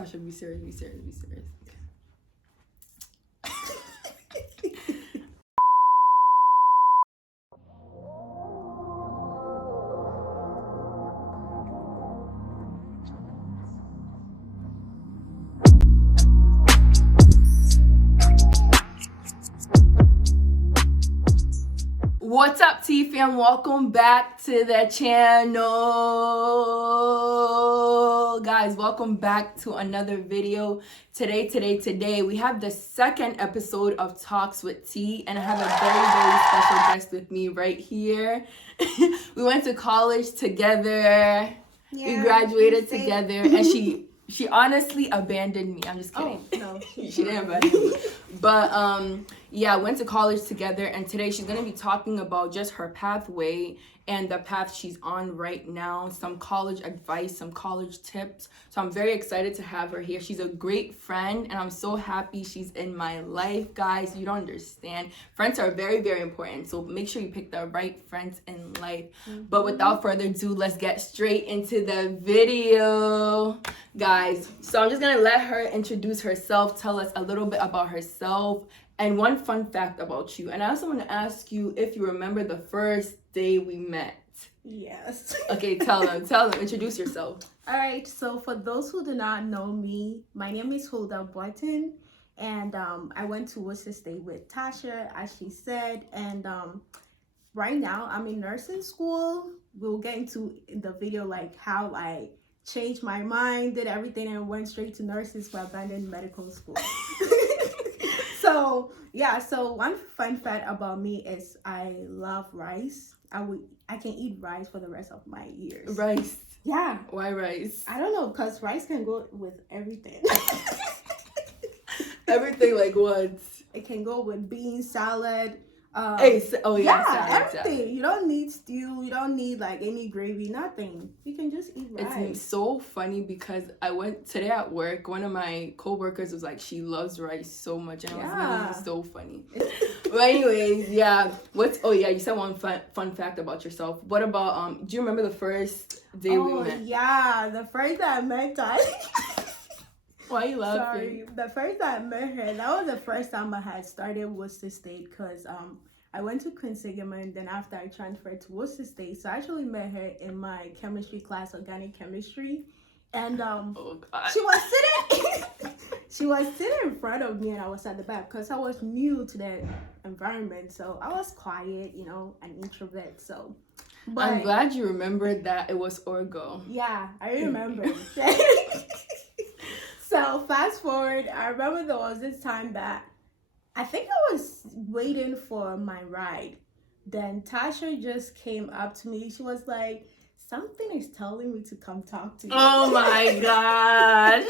Tasha, be serious, be serious, be serious. What's up, T-fam? Welcome back to the channel. Guys, welcome back to another video. Today, we have the second episode of Talks with T, and I have a very special guest with me right here. We went to college together. Yeah, we graduated together, and she honestly abandoned me. I'm just kidding. Oh, no, she didn't abandon me. But yeah, went to college together, and today she's gonna be talking about just her pathway and the path she's on right now, some college advice, some college tips. So I'm very excited to have her here. She's a great friend, and I'm so happy she's in my life, guys. You don't understand. Friends are very, very important. So make sure you pick the right friends in life. Mm-hmm. But without further ado, let's get straight into the video, guys. So I'm just gonna let her introduce herself, tell us a little bit about herself, and one fun fact about you. And I also want to ask you if you remember the first day we met. Yes. Okay, tell them, introduce yourself. All right, so for those who do not know me, my name is Hulda Boyton, and I went to Worcester State with Tasha, as she said, and right now I'm in nursing school. We'll get into the video like how I changed my mind, did everything, and went straight to nursing school, abandoned medical school. So yeah, so one fun fact about me is I love rice. I can eat rice for the rest of my years. Rice? Yeah. Why rice? I don't know, because rice can go with everything. Everything like what? It can go with beans, salad. Salad, everything. Salad. You don't need stew. You don't need like any gravy. Nothing. You can just eat rice. It's so funny because I went today at work. One of my coworkers was like, she loves rice so much, and it was really so funny. But anyways, yeah. You said one fun fact about yourself. What about do you remember the first day we met? Oh yeah, the first time I met her. Why are you laughing? Sorry, the first time I met her, that was the first time I had started Worcester State, because I went to Queen Sigmund, then after I transferred to Worcester State, so I actually met her in my chemistry class, organic chemistry, and oh God. she was sitting in front of me, and I was at the back because I was new to that environment, so I was quiet, an introvert. So, but I'm glad you remembered that it was Orgo. Yeah, I remember. So fast forward, I remember there was this time that I think I was waiting for my ride. Then Tasha just came up to me. She was like, something is telling me to come talk to you. Oh my God.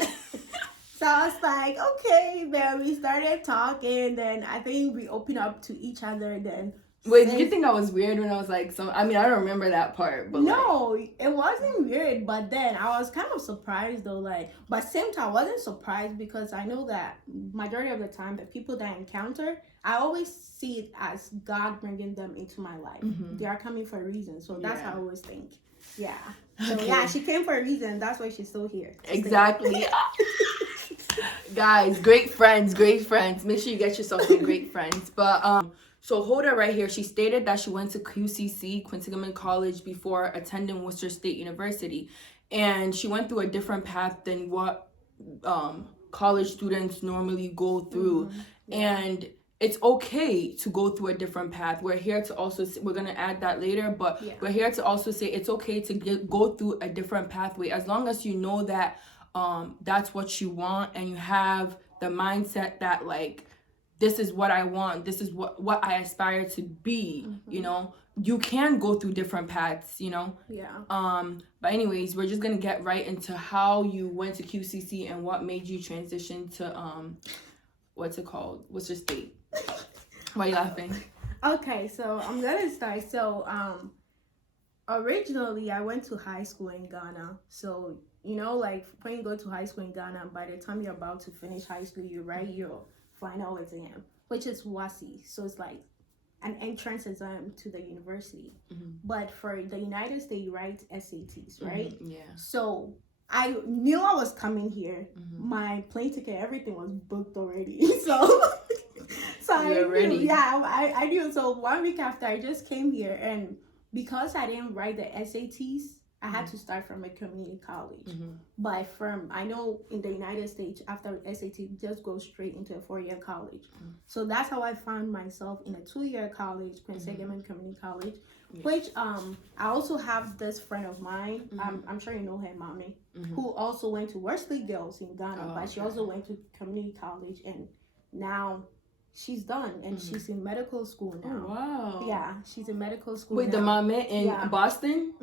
So I was like, okay. Then we started talking. Then I think we opened up to each other. Then wait, did you think I was weird when I was like, I don't remember that part. But no, it wasn't weird. But then I was kind of surprised though. But same time, I wasn't surprised because I know that majority of the time, the people that I encounter, I always see it as God bringing them into my life. Mm-hmm. They are coming for a reason. So that's how I always think. Yeah. So yeah, she came for a reason. That's why she's still here. Exactly. Guys, great friends. Make sure you get yourself some great friends. But so Hoda right here, she stated that she went to QCC, Queen Sigmund College, before attending Worcester State University. And she went through a different path than what college students normally go through. Mm-hmm. Yeah. And it's okay to go through a different path. We're here to also, we're going to add that later, but we're here to also say it's okay to go through a different pathway as long as you know that that's what you want and you have the mindset that like, this is what I want. This is what I aspire to be, mm-hmm. You can go through different paths, Yeah. But anyways, we're just going to get right into how you went to QCC and what made you transition to, what's it called? Worcester State. Why are you laughing? Okay, so I'm going to start. So, originally, I went to high school in Ghana. So, like when you go to high school in Ghana, by the time you're about to finish high school, you write your final exam, which is WASI. So it's like an entrance exam to the university. Mm-hmm. But for the United States, you write SATs, right? Mm-hmm. Yeah. So I knew I was coming here. My plane ticket, everything was booked already. So I You're knew, ready. yeah, I knew. So 1 week after, I just came here, and because I didn't write the SATs, I had to start from a community college. But I know in the United States, after SAT, you just go straight into a 4-year college. So that's how I found myself in a 2-year college, Quincy-Gilman Community College, which I also have this friend of mine. I'm sure you know her, Mommy, who also went to Wesley Girls in Ghana, but she also went to community college, and now she's done, and she's in medical school now. Oh, wow. Yeah, she's in medical school. Wait, now. the mommy in Boston?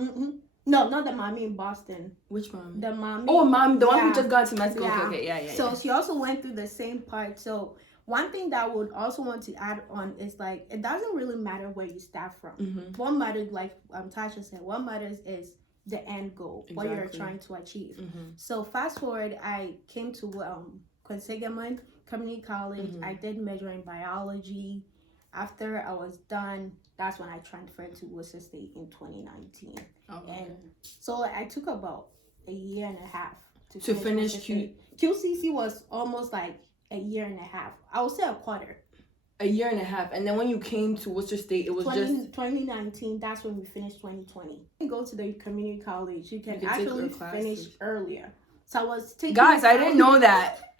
No, not the mommy in Boston. Which mommy? The mommy. Oh, mom, the one who just got to med school. Okay, yeah. So she also went through the same part. So one thing that I would also want to add on is like, it doesn't really matter where you start from. What matters, like Tasha said, what matters is the end goal, what you're trying to achieve. So fast forward, I came to Quincy-Gilman Community College. I did major in biology. After I was done, that's when I transferred to Worcester State in 2019. And so I took about a year and a half to finish QCC was almost like a year and a half. I would say a quarter. A year and a half. And then when you came to Worcester State, it was 2019. That's when we finished 2020. You go to the community college, you can actually finish earlier. So I was taking... Guys, I didn't know that.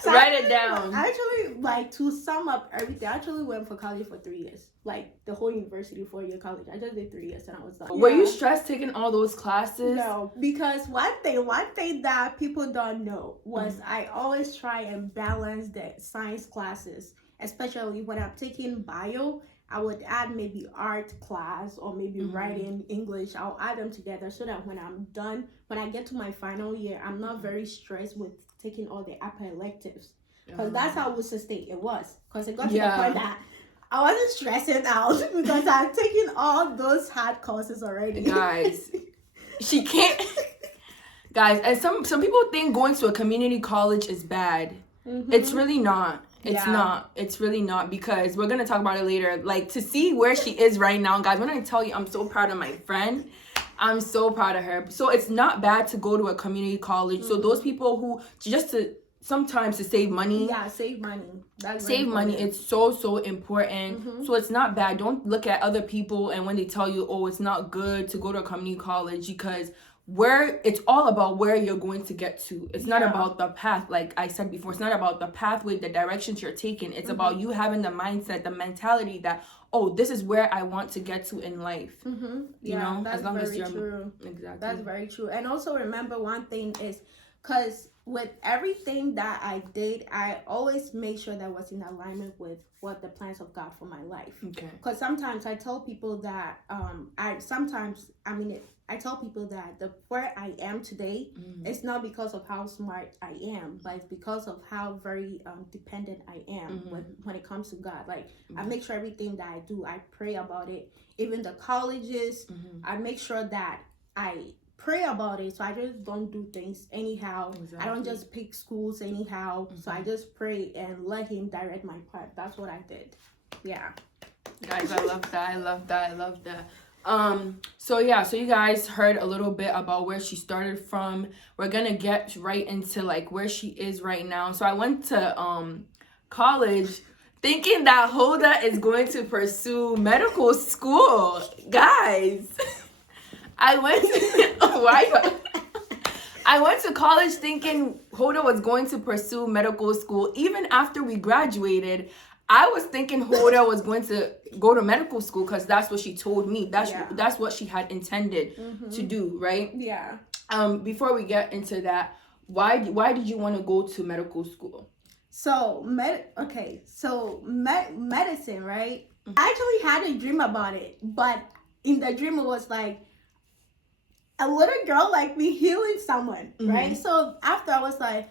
So write it down. Actually, like, to sum up everything, I actually went for college for 3 years. Like, the whole university, 4-year college. I just did 3 years and I was done. Were you stressed taking all those classes? No, because one thing that people don't know was I always try and balance the science classes, especially when I'm taking bio. I would add maybe art class or maybe writing, English. I'll add them together so that when I'm done, when I get to my final year, I'm not very stressed with taking all the upper electives. Because that's how Worcester State it was. Because it got to the point that I wasn't stressing out because I'm taking all those hard courses already. Guys, she can't. Guys, and some people think going to a community college is bad. It's really not. It's really not, because we're gonna talk about it later. Like, to see where she is right now, guys, when I tell you I'm so proud of my friend, I'm so proud of her. So it's not bad to go to a community college. So those people who sometimes to save money. Yeah, save money. Save money. It's so important. So it's not bad. Don't look at other people and when they tell you, oh, it's not good to go to a community college, because it's all about where you're going to get to. It's not about the path. Like I said before, it's not about the pathway, the directions you're taking. It's about you having the mindset, the mentality that, oh, this is where I want to get to in life. You know, that's as long very as you're true. Exactly. That's very true. And also remember one thing is, because with everything that I did, I always made sure that was in alignment with what the plans of God for my life. Okay. Because sometimes I tell people that I tell people that where I am today, it's not because of how smart I am, but it's because of how very dependent I am when it comes to God. Like, I make sure everything that I do, I pray about it. Even the colleges, I make sure that I pray about it, so I just don't do things anyhow. I don't just pick schools anyhow. So I just pray and let him direct my path. That's what I did. Yeah. Guys, I love that. So you guys heard a little bit about where she started from. We're gonna get right into like where she is right now. So I went to college thinking that Hoda is going to pursue medical school. Guys, I went to college thinking Hoda was going to pursue medical school. Even after we graduated, I was thinking Hoda was going to go to medical school because that's what she told me. That's what she had intended to do, right? Yeah. Before we get into that, why did you want to go to medical school? So medicine, right? I actually had a dream about it, but in the dream it was like a little girl like me healing someone, right? So after I was like,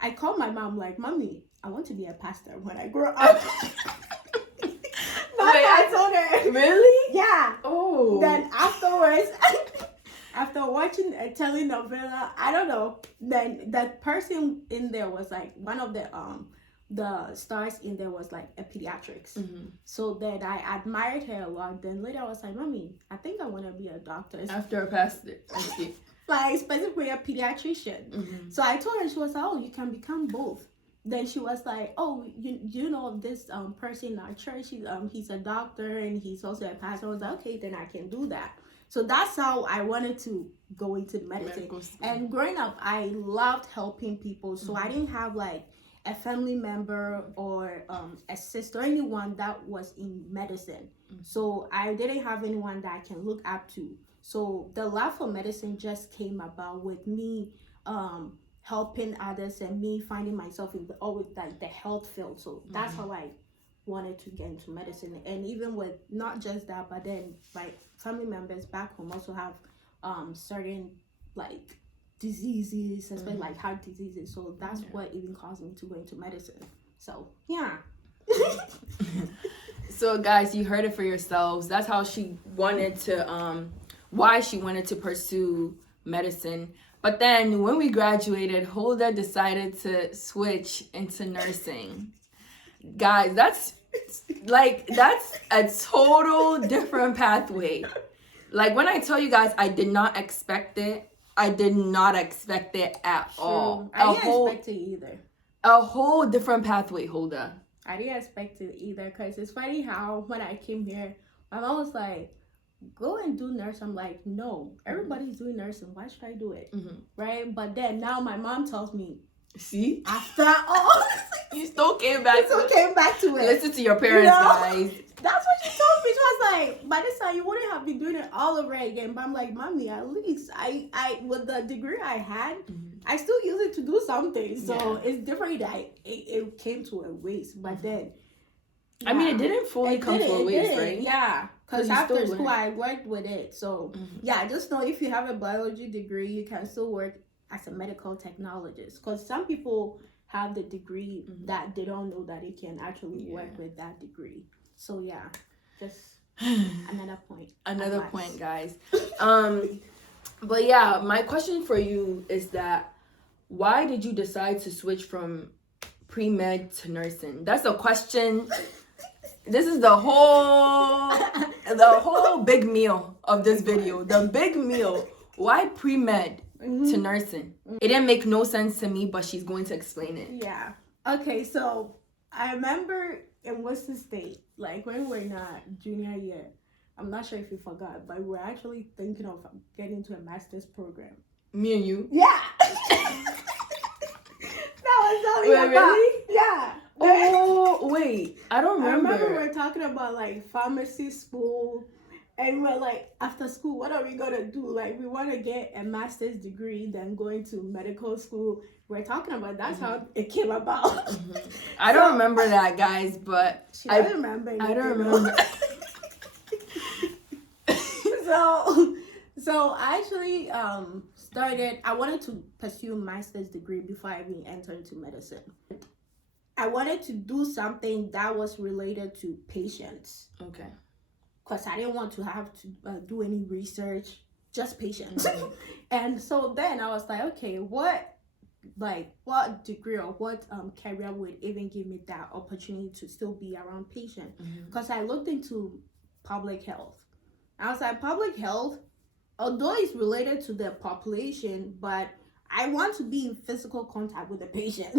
I called my mom like, Mommy, I want to be a pastor when I grow up. I told her. Really? Yeah. Oh. Then afterwards, after watching a telenovela, I don't know, then that person in there was like one of the stars in there was like a pediatrics. So then I admired her a lot. Then later I was like, Mommy, I think I want to be a doctor. After a pastor. I see. like specifically a pediatrician. So I told her, she was like, oh, you can become both. Then she was like, oh, you know this person in our church, he's a doctor and he's also a pastor. I was like, okay, then I can do that. So that's how I wanted to go into medicine. And growing up, I loved helping people. So I didn't have like a family member or a sister, anyone that was in medicine. So I didn't have anyone that I can look up to. So the love for medicine just came about with me helping others and me finding myself in always like the health field. So that's how I wanted to get into medicine. And even with not just that, but then my family members back home also have certain like diseases, especially like heart diseases. So that's what even caused me to go into medicine. So yeah. So guys, you heard it for yourselves. That's how she wanted to why she wanted to pursue medicine. But then when we graduated, Hulda decided to switch into nursing. Guys, that's a total different pathway. Like when I tell you guys, I did not expect it. I did not expect it at all. I didn't expect it either. A whole different pathway, Hulda. I didn't expect it either, because it's funny how when I came here, my mom was like, go and do nurse. I'm like, no, everybody's doing nursing. Why should I do it? Right? But then now my mom tells me, see, after all, you still came back. To it. Listen to your parents, guys. That's what she told me. She was like, by this time you wouldn't have been doing it all over again. But I'm like, mommy, at least I with the degree I had, I still use it to do something. So it's different that it came to a waste. But then, I mean, it didn't fully come to a waste, right? Yeah. Because after school, I worked with it. So, yeah, just know if you have a biology degree, you can still work as a medical technologist. Because some people have the degree that they don't know that they can actually work with that degree. So, yeah, just another point. Another point, guys. But, yeah, my question for you is that why did you decide to switch from pre-med to nursing? That's a question. This is the whole big meal of this video. The big meal. Why pre-med to nursing? It didn't make no sense to me, but she's going to explain it. Yeah. Okay, so I remember in Worcester State, like when we were in our junior year, I'm not sure if you forgot, but we were actually thinking of getting into a master's program. Me and you? Yeah. That was something about. Really? Yeah. Oh, wait. I don't remember. I remember we were talking about like pharmacy school, and we're like, after school, what are we gonna do? Like, we want to get a master's degree, then going to medical school. We're talking about that's how it came about. I don't remember that, guys, but I don't remember. I don't remember. So I actually I wanted to pursue a master's degree before I even entered into medicine. I wanted to do something that was related to patients. Okay. Because I didn't want to have to do any research, just patients. And so then I was like, okay, what degree or what career would even give me that opportunity to still be around patients? Because I looked into public health. I was like, public health, although it's related to the population, but I want to be in physical contact with the patient.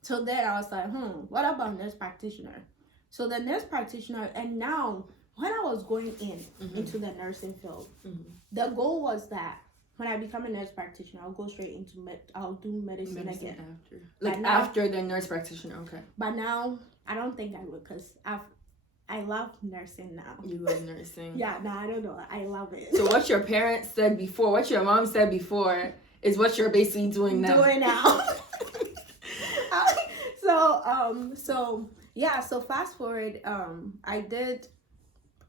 So then I was like, what about nurse practitioner? So the nurse practitioner, and now when I was going into the nursing field, the goal was that when I become a nurse practitioner, I'll go straight into I'll do medicine again. After. Like now, after the nurse practitioner, okay. But now, I don't think I would, because I love nursing now. You love nursing? Yeah, no, I don't know. I love it. So what your parents said before, what your mom said before, is what you're basically doing now. So fast forward, I did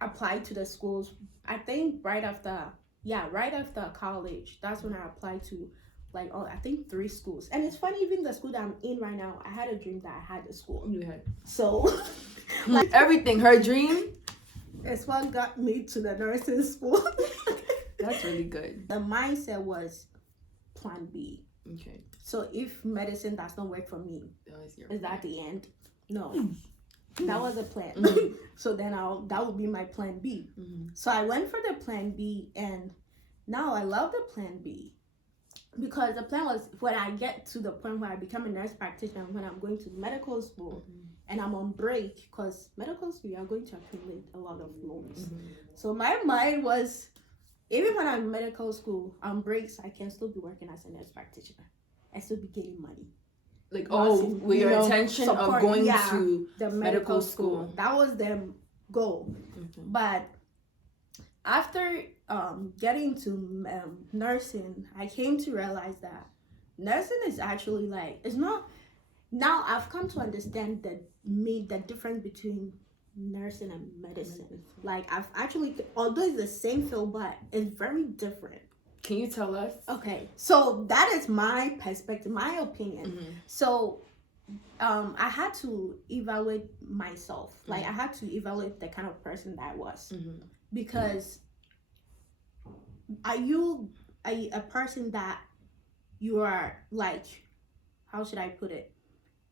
apply to the schools. I think right after college, that's when I applied to I think 3 schools. And it's funny, even the school that I'm in right now, I had a dream that I had a school. You had. So everything, her dream. It's what got me to the nursing school. That's really good. The mindset was plan B. Okay. So if medicine does not work for me, is that the end? No. That was a plan. So then that would be my plan B. So I went for the plan B, and now I love the plan B. because the plan was when I get to the point where I become a nurse practitioner, when I'm going to medical school and I'm on break, because medical school, you're going to accumulate a lot of loans. So my mind was, even when I'm in medical school, on breaks, I can still be working as a nurse practitioner. I still be getting money. Like, with your intention support, of going to the medical school. That was the goal. But after getting to nursing, I came to realize that nursing is actually like, it's not, now I've come to understand the difference between nursing and medicine. Like, I've actually, although it's the same field, but it's very different. Can you tell us? Okay, so that is my perspective, my opinion. So I had to evaluate myself. Like, I had to evaluate the kind of person that I was. Because are you a person that you are like, how should I put it?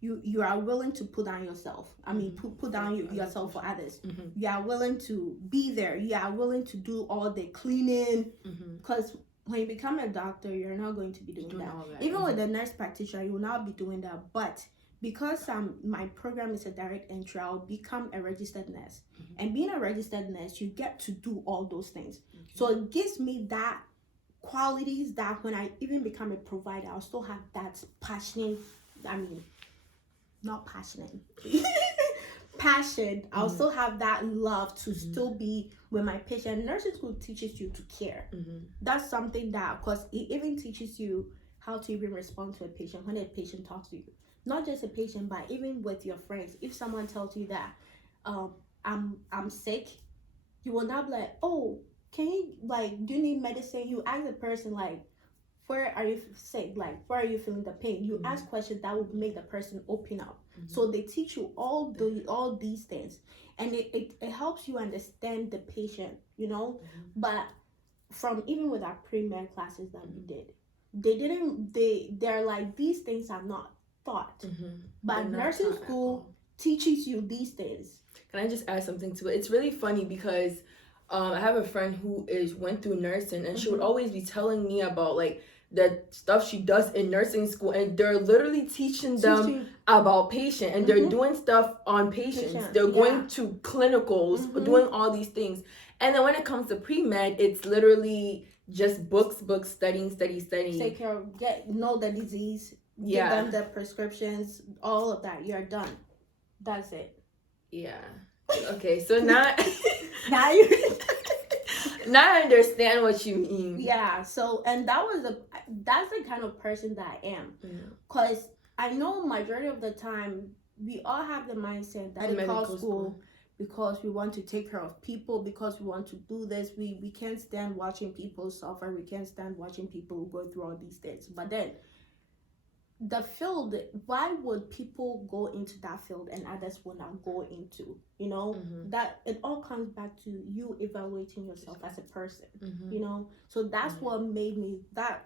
You are willing to put down yourself. I mean, put down yourself for others. You are willing to be there. You are willing to do all the cleaning. Because when you become a doctor, you're not going to be doing that. Even with a nurse practitioner, you will not be doing that. But because my program is a direct entry, I'll become a registered nurse. And being a registered nurse, you get to do all those things. So it gives me that qualities that when I even become a provider, I'll still have that passion. I'll still have that love to still be with my patient. Nursing school teaches you to care. That's something that, because it even teaches you how to even respond to a patient when a patient talks to you. Not just a patient, but even with your friends. If someone tells you that I'm sick, you will not be like, oh, can you, like, do you need medicine? You ask the person, like, where are you sick? Like, where are you feeling the pain? You ask questions that will make the person open up. So they teach you all these things, and it helps you understand the patient, you know. But from even with our pre-med classes that we did, they're like, these things are not taught. But nursing school teaches you these things. Can I just add something to it? It's really funny because I have a friend who went through nursing, and she would always be telling me about like the stuff she does in nursing school, and they're literally teaching them about patient, and they're doing stuff on patients. They're going to clinicals, doing all these things. And then when it comes to pre-med, it's literally just books, studying. Take care of, know the disease, give them the prescriptions, all of that. You're done. That's it. Yeah. Okay, so now now you now I understand what you mean. Yeah. So, and that's the kind of person that I am. Because I know majority of the time we all have the mindset that we call school because we want to take care of people, because we want to do this. We can't stand watching people suffer. We can't stand watching people go through all these things. But then the field, why would people go into that field and others will not go into, you know? That it all comes back to you evaluating yourself as a person, you know? So that's what made me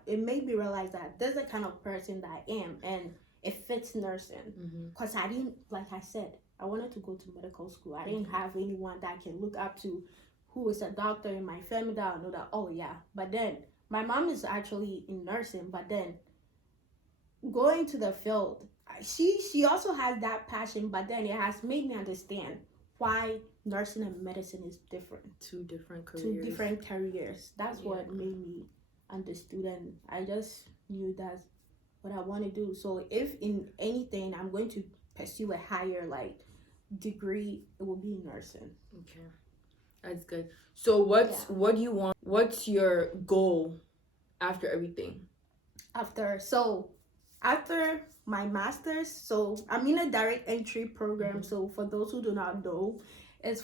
realize that there's the kind of person that I am, and it fits nursing. Because I didn't, like I said, I wanted to go to medical school. I didn't have anyone that I can look up to who is a doctor in my family that I know that, oh yeah. But then my mom is actually in nursing, but then going to the field, she also has that passion, but then it has made me understand why nursing and medicine is different. Two different careers. That's what made me understood, and I just knew that's what I want to do. So if in anything I'm going to pursue a higher like degree, it will be in nursing. Okay, that's good. So what do you want? What's your goal after everything? After my master's, so I'm in a direct entry program. So for those who do not know, it's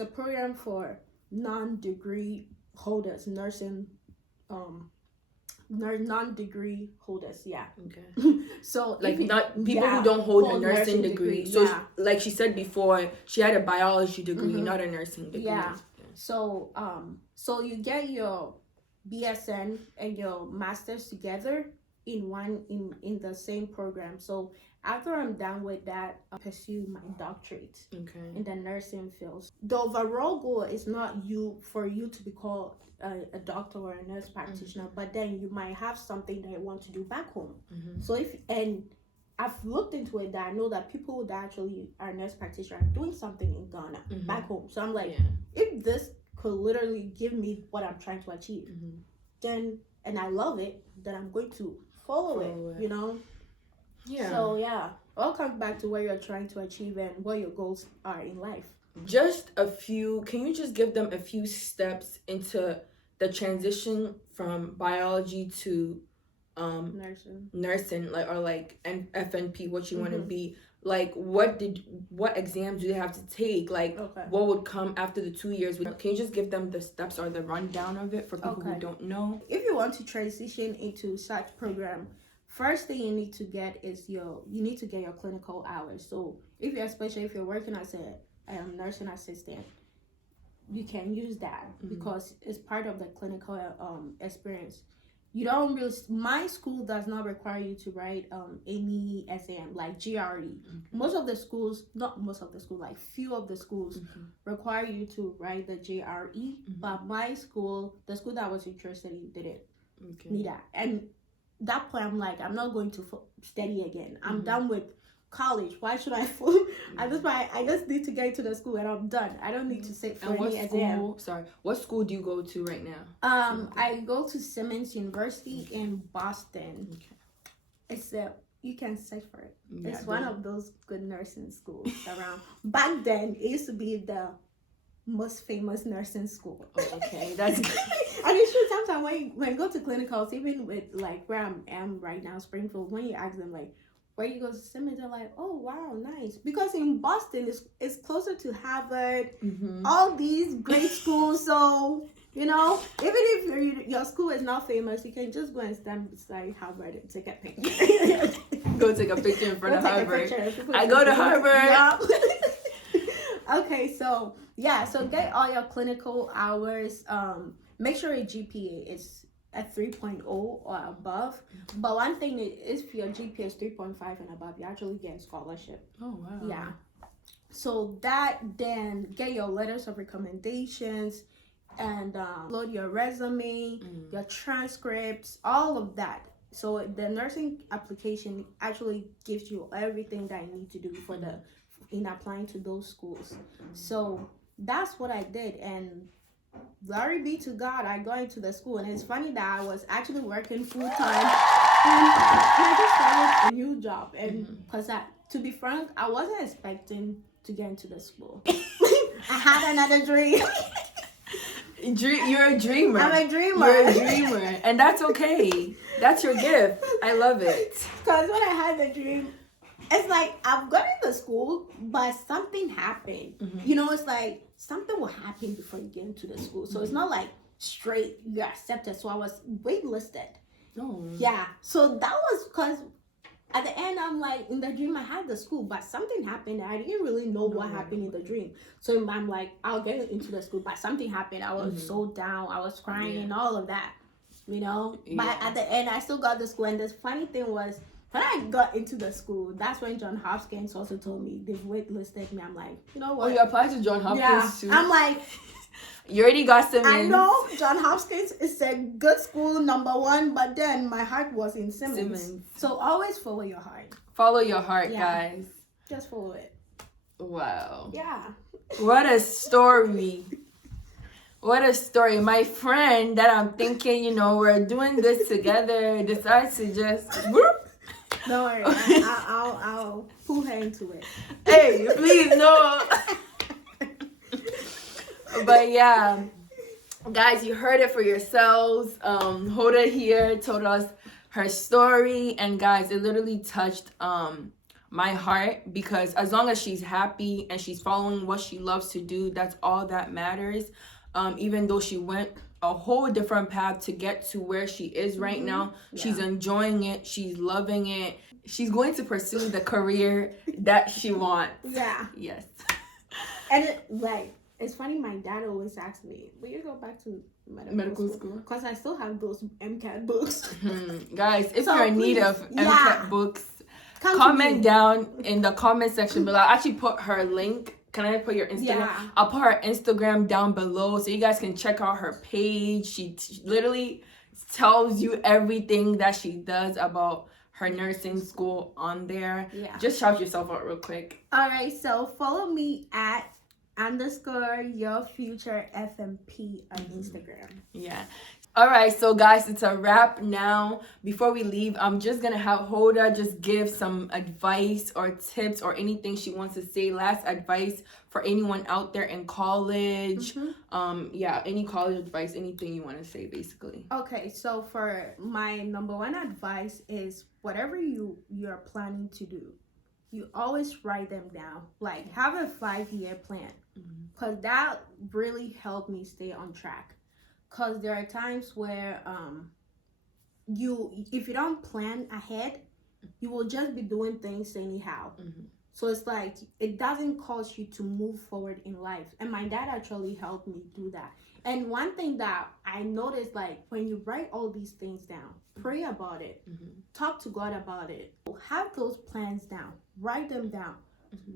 a program for non-degree holders, nursing, non-degree holders. Yeah. Okay. So like not people who don't hold a nursing degree. So like she said before, she had a biology degree, not a nursing degree. Yeah. So so you get your BSN and your master's together in the same program. So After I'm done with that, I'll pursue my doctorate Okay. in the nursing field. The overall goal is not for you to be called a doctor or a nurse practitioner, but then you might have something that you want to do back home. So I've looked into it, that I know that people that actually are nurse practitioners are doing something in Ghana back home. So I'm like, if this could literally give me what I'm trying to achieve, then, and I love it, then I'm going to follow it, you know? Yeah. So yeah, all comes back to what you're trying to achieve and what your goals are in life. Can you just give them a few steps into the transition from biology to nursing, like, or like and FNP, what you want to be, like what exams do they have to take, like what would come after the 2 years? Can you just give them the steps or the rundown of it for people who don't know? If you want to transition into such program, first thing you need to get is your clinical hours. So especially if you're working as a nursing assistant, you can use that because it's part of the clinical experience. You don't really, my school does not require you to write any exam like GRE. Most of the schools, not most of the schools, like few of the schools require you to write the GRE. But my school, the school that I was interested in, didn't need that. And that point, I'm like, I'm not going to study again. I'm done with college. Why should I at this point, I just need to get into the school and I'm done. I don't need to sit for any exam. What school do you go to right now? I go to Simmons University in Boston. It's you can search for it. It's one of those good nursing schools around. Back then, it used to be the most famous nursing school. Okay, that's good. And it's true, sometimes when you go to clinicals, even with like where I am right now, Springfield, when you ask them like, where you go to Simmons, they're like, oh wow, nice. Because in Boston, it's closer to Harvard, all these great schools. So, you know, even if your school is not famous, you can just go and stand beside Harvard and take a picture. Go take a picture in front of Harvard. I go to Harvard. Okay, so yeah, so get all your clinical hours. Make sure your GPA is at 3.0 or above. But one thing is, if your GPA is 3.5 and above, you actually get a scholarship. Oh wow. Yeah. So then get your letters of recommendations and upload your resume, your transcripts, all of that. So the nursing application actually gives you everything that you need to do in applying to those schools. So that's what I did, and glory be to God, I got into the school. And it's funny that I was actually working full time, and I just started a new job. And because to be frank, I wasn't expecting to get into the school. I had another dream. You're a dreamer. I'm a dreamer. You're a dreamer, and that's okay. That's your gift. I love it. Because when I had the dream, it's like I've got into school, but something happened. You know, it's like something will happen before you get into the school. So it's not like straight you're accepted. So I was waitlisted. Oh. Yeah. So that was because at the end, I'm like, in the dream I had the school, but something happened. I didn't really know what happened in the dream. So I'm like, I'll get into the school, but something happened. I was so down. I was crying and all of that, you know. But at the end, I still got the school. And the funny thing was, when I got into the school, that's when John Hopkins also told me they've waitlisted me. I'm like, you know what? Oh, you applied to John Hopkins too? I'm like, you already got Simmons. I know John Hopkins is a good school, #1, but then my heart was in Simmons. So always follow your heart. Follow your heart, guys. Just follow it. Wow. Yeah. What a story. What a story. My friend that I'm thinking, you know, we're doing this together, decides to just... whoop. Don't worry. I'll pull her into it. Hey, please, no. But yeah, guys, you heard it for yourselves. Hoda here told us her story, and guys, it literally touched my heart, because as long as she's happy and she's following what she loves to do, that's all that matters. Even though she went a whole different path to get to where she is right now, she's enjoying it, she's loving it, she's going to pursue the career that she wants. Yeah. Yes. And it's funny, my dad always asks me, will you go back to medical school? Because I still have those MCAT books. Guys, if you're in need of MCAT books, comment down in the comment section below. I'll actually put her link. Can I put your Instagram? Yeah. I'll put her Instagram down below so you guys can check out her page. She literally tells you everything that she does about her nursing school on there. Yeah. Just shout yourself out real quick. All right, so follow me at _your_future FNP on Instagram. Yeah. All right, so guys, it's a wrap now. Before we leave, I'm just gonna have Hoda just give some advice or tips or anything she wants to say. Last advice for anyone out there in college. Yeah, any college advice, anything you want to say, basically. Okay, so for my number one advice is whatever you're planning to do, you always write them down. Like, have a 5-year plan, because that really helped me stay on track. Because there are times where if you don't plan ahead, you will just be doing things anyhow. So it's like it doesn't cause you to move forward in life. And my dad actually helped me do that. And one thing that I noticed, like, when you write all these things down, pray about it, talk to God about it, have those plans down, write them down,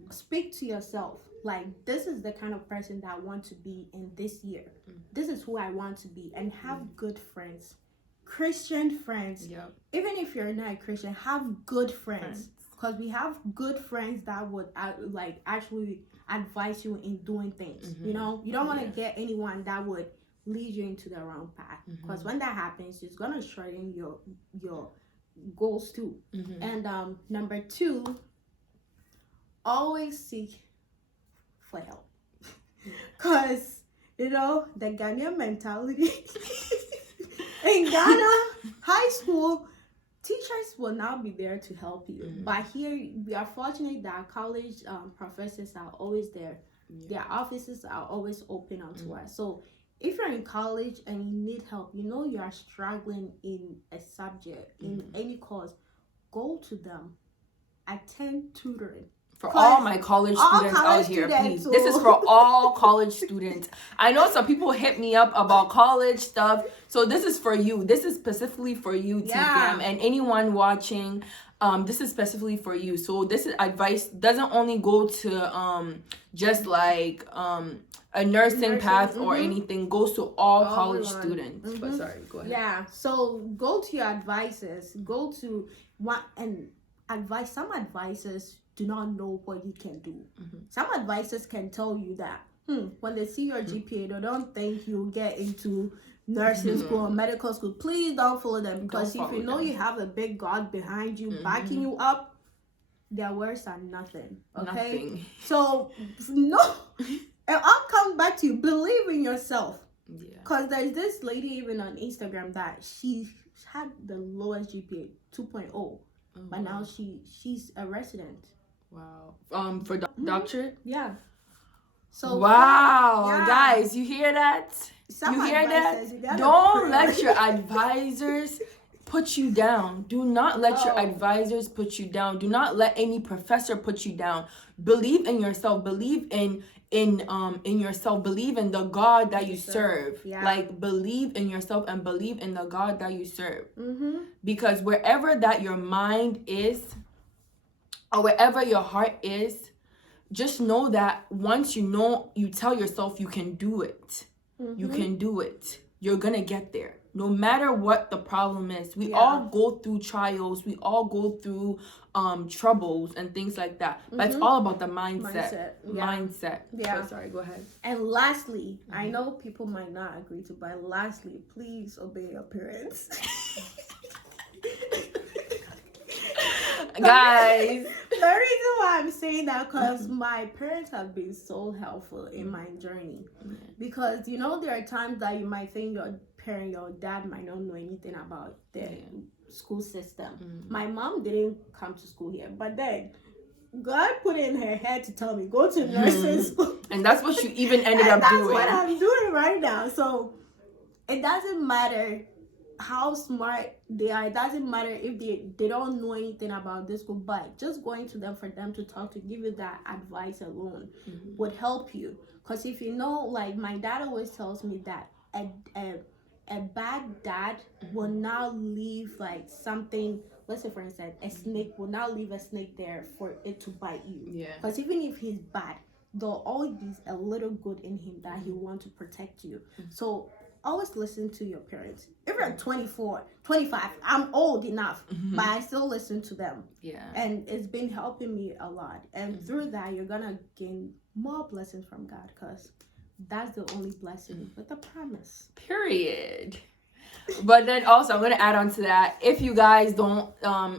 speak to yourself. Like, this is the kind of person that I want to be in this year. This is who I want to be. And have good friends, Christian friends. Even if you're not a Christian, have good friends. Because we have good friends that would like actually advise you in doing things. You know, you don't want to get anyone that would lead you into the wrong path. Because when that happens, it's gonna shorten your goals too. And number 2, always seek for help. Because, you know, the Ghanaian mentality in Ghana, high school, teachers will not be there to help you. But here, we are fortunate that college professors are always there. Their offices are always open onto us. So if you're in college and you need help, you know you are struggling in a subject, in any course, go to them. Attend tutoring. For all my college students out here, please. This is for all college students. I know some people hit me up about college stuff. So this is for you. This is specifically for you, T-fammm. And anyone watching, this is specifically for you. So this is advice doesn't only go to just like a nursing path or anything. Goes to all college students. But sorry, go ahead. Yeah. So go to your advisors. Go to some advisors do not know what you can do. Some advisors can tell you that when they see your GPA, they don't think you'll get into nursing school or medical school. Please don't follow them, because if you know you have a big God behind you, backing you up, their words are nothing. Okay? So no, and I'll come back to you. Believe in yourself. Because there's this lady even on Instagram that she had the lowest GPA, 2.0. But now she's a resident. Wow. For doctorate? Yeah. So wow, guys, you hear that? You hear that? Don't let your advisors put you down. Do not let your advisors put you down. Do not let any professor put you down. Believe in yourself. Believe in yourself. Believe in the God that you serve. Like, believe in yourself and believe in the God that you serve. Because wherever that your mind is, or wherever your heart is, just know that once you tell yourself you can do it. You can do it. You're gonna get there. No matter what the problem is. We all go through trials. We all go through troubles and things like that. But it's all about the mindset. Mindset. Yeah. Oh, sorry, go ahead. And lastly, I know people might not agree to, but lastly, please obey your parents. Guys, the reason why I'm saying that, because my parents have been so helpful in my journey. Because, you know, there are times that you might think your dad might not know anything about the school system. My mom didn't come to school here, but then God put it in her head to tell me, go to nursing school. And that's what you even ended up doing. That's what I'm doing right now. So it doesn't matter how smart they are. It doesn't matter if they don't know anything about this school, but just going to them for them to talk, to give you that advice alone would help you. Because if you know, like my dad always tells me that a bad dad will not leave like something. Let's say, for instance, a snake will not leave a snake there for it to bite you. Yeah. Because even if he's bad, there'll always be a little good in him that he want to protect you. So always listen to your parents. If you're 24, 25, I'm old enough, but I still listen to them. Yeah. And it's been helping me a lot. And through that, you're gonna gain more blessings from God, because that's the only blessing with a promise. Period. But then also, I'm going to add on to that. If you guys don't,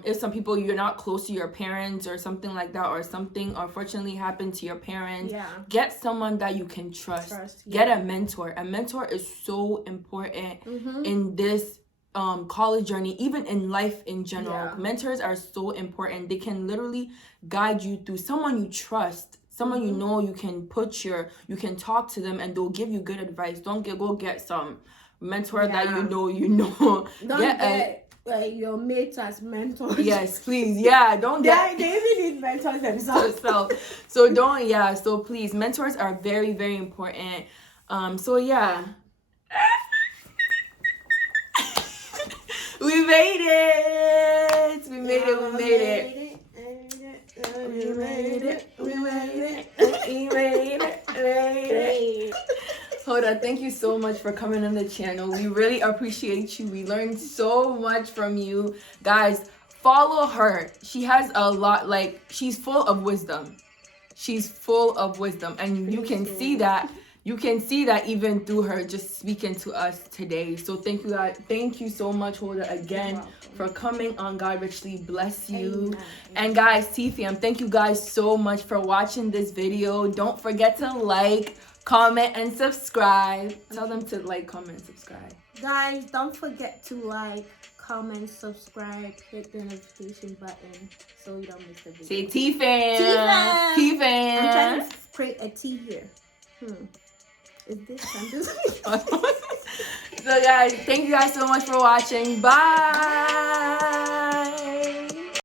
if some people, you're not close to your parents or something like that, or something unfortunately happened to your parents, get someone that you can trust. Get a mentor. A mentor is so important in this college journey, even in life in general. Mentors are so important. They can literally guide you through someone you trust. Someone you know you can you can talk to them and they'll give you good advice. Don't go get some mentor that you know. Don't get your mates as mentors. Yes, please. Yeah, don't get. They even need mentors themselves. So don't. Yeah. So please, mentors are very, very important. So yeah. We made it. We made it. We made it. Hoda, thank you so much for coming on the channel. We really appreciate you. We learned so much from you. Guys, follow her. She has a lot, like, she's full of wisdom. She's full of wisdom. And you can see that. You can see that even through her just speaking to us today. So thank you, guys. Thank you so much, Hoda, again, for coming on. God richly bless you. Amen. And guys, T-fam, thank you guys so much for watching this video. Don't forget to like, comment, and subscribe. Tell them to like, comment, and subscribe. Guys, don't forget to like, comment, subscribe, hit the notification button so you don't miss the video. Say T-fam. T-fam. I'm trying to create a T here. Is this So guys, thank you guys so much for watching. Bye.